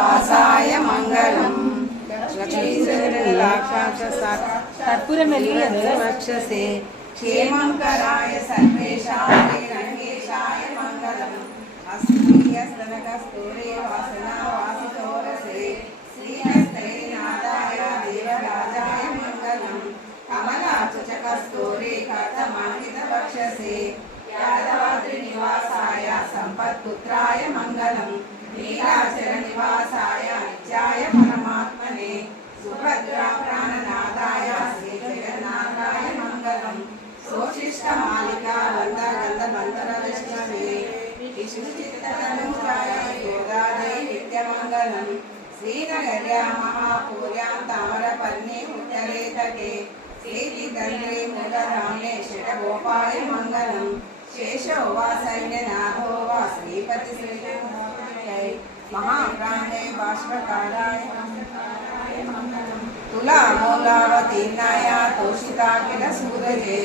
वासाय मंगलम कर्पूरमेल्लियक्षसे क्षेमंकराय सर्वेषां रंगेशाय मंगलम अस्त्रियस्तनकस्तूरे वासना वासितोरसे श्रीहस्तैनादाय देवराजाय मंगलम कमलाचचकस्तूरे कर्तमाहितवक्षसे यादवाद्रिनिवासाय संपत्पुत्राय मंगलम नीलाचलनिवासाय नित्याय परमात्मने सुभद्रा प्राणनादाय श्री जगन्नाथाय मंगलम सोशिष्टमालिका वन्दगन्धमन्तरविष्णवे विष्णुचित्ततनूजाय योगादय नित्यमङ्गलम श्रीनगर्या महापूर्यां ताम्रपर्णे उत्तरेतटे श्रीतन्त्रे मूलधाम्ने षट्गोपाय मंगलम शेषो वा सैन्यनाथो वा श्रीपति महाप्राणे बाष्पकाराय तुला मूलावतीर्णाय तोषिता किल सूरजे।